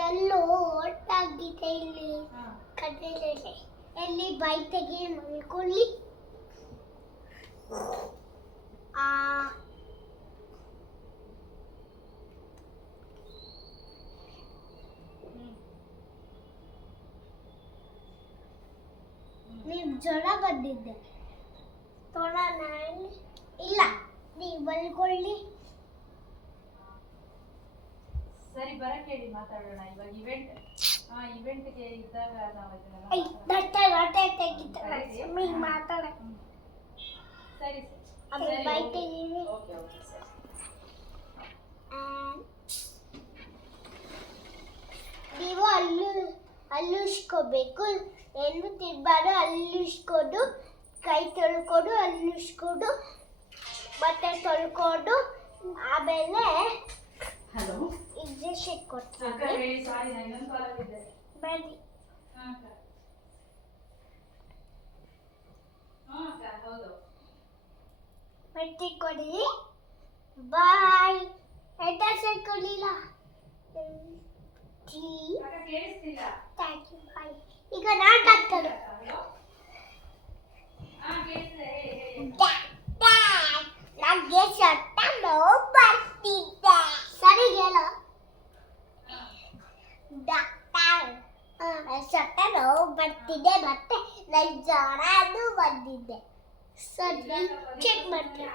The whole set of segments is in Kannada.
ಎಲ್ಲೋ ಒಟ್ಟಾಗಿದೆ ಇಲ್ಲಿ ಕಡಲೆಲೆ ಎಲ್ಲಿ ಬೈ ತೆಗಿ ಮಲ್ಕೊಳ್ಳಿ ನೀವು ಜ್ವರ ಬಂದಿದ್ದೆ ತೊಳನ ಇಲ್ಲ ನೀವು ಮಲ್ಕೊಳ್ಳಿ ಸರಿ ಬರಕ್ಕೆ ಹೇಳಿ ಮಾತಾಡೋಣ ಇವಾಗ ಇವೆಂಟ್ಗೆ ಇದ್ದಾಗ ನಾವು ಮಾತಾಡ ಸರಿ ಓಕೆ ನೀವು ಅಲ್ಲಿಸ್ಕೋಬೇಕು ಏನು ತಿನ್ಬಾರ್ದು ಅಲ್ಲಿಸ್ಕೊಂಡು ಕೈ ತೊಳ್ಕೊಂಡು ಅಲ್ಲಿಸ್ಕೊಂಡು ಮತ್ತೆ ತೊಳ್ಕೊಂಡು ಆಮೇಲೆ ಹಲೋ ಇಂಜೆಕ್ಷನ್ ಕೊಡ್ತೀನಿ ಸಾರಿ ನಾನು ಇನ್ನೊಂದು ಕಾಲ್ ಆಗಿದ್ದೆ ಬನ್ನಿ ಹೌದು ಬಟ್ಟೆ ಕೊಡಿ ಬಾಯ್ ಇಂಜೆಕ್ಷನ್ ಕೊಡಲಿಲ್ಲ ಕೇಳಿಸ್ತಿಲ್ಲ ಥ್ಯಾಂಕ್ ಯು ಬಾಯ್ ಈಗ ನಾನು ಡಾಕ್ಟರ್ ನನಗೆ ಸೊಟ್ಟ ನೋವು ಬರ್ತಿದ್ದೆ ಸರಿ ಹೇಳು ಡಾಕ್ಟರ್ ಸೊಟ್ಟ ನೋವು ಬರ್ತಿದ್ದೆ ಮತ್ತೆ ನನ್ನ ಜ್ವರನೂ ಬಂದಿದ್ದೆ ಸರಿ ಚೆಕ್ ಮಾಡ್ತೀನಿ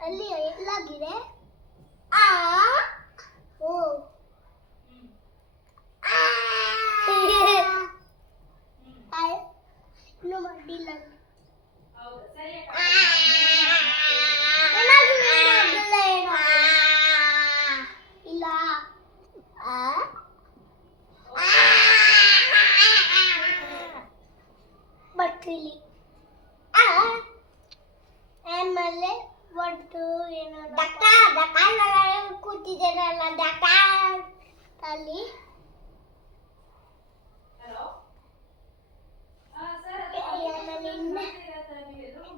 ಅಲ್ಲಿ ಎಲ್ಲಾಗಿದೆ ಓ ಇನ್ನೂ ಮಾಡಿಲ್ಲ ಇಲ್ಲ ಬರ್ತೀನಿ ಆಮೇಲೆ ಒಟ್ಟು ಏನೋ ಡಾಕ್ಟರ್ ಕೂತಿದ್ದಾರಲ್ಲ ಡಾಕ್ಟರ್ ಅಲ್ಲಿ ಹಲೋ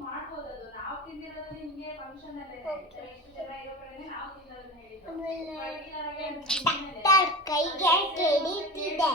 ಮಾಡ್ಬೋದು ಅದು ನಾವು ತಿಂದಿರೋದು ನಿಮಗೆ ಫಂಕ್ಷನ್ ಅಲ್ಲೇ ಇಷ್ಟು ಜನ ಇರೋ ಕಡೆನೇ ನಾವು ತಿನ್ನೋದನ್ನ ಹೇಳಿದ್ದು ಡಾಕ್ಟರ್ ಕೈಗೆ ಕೆಡಿತಿದೆ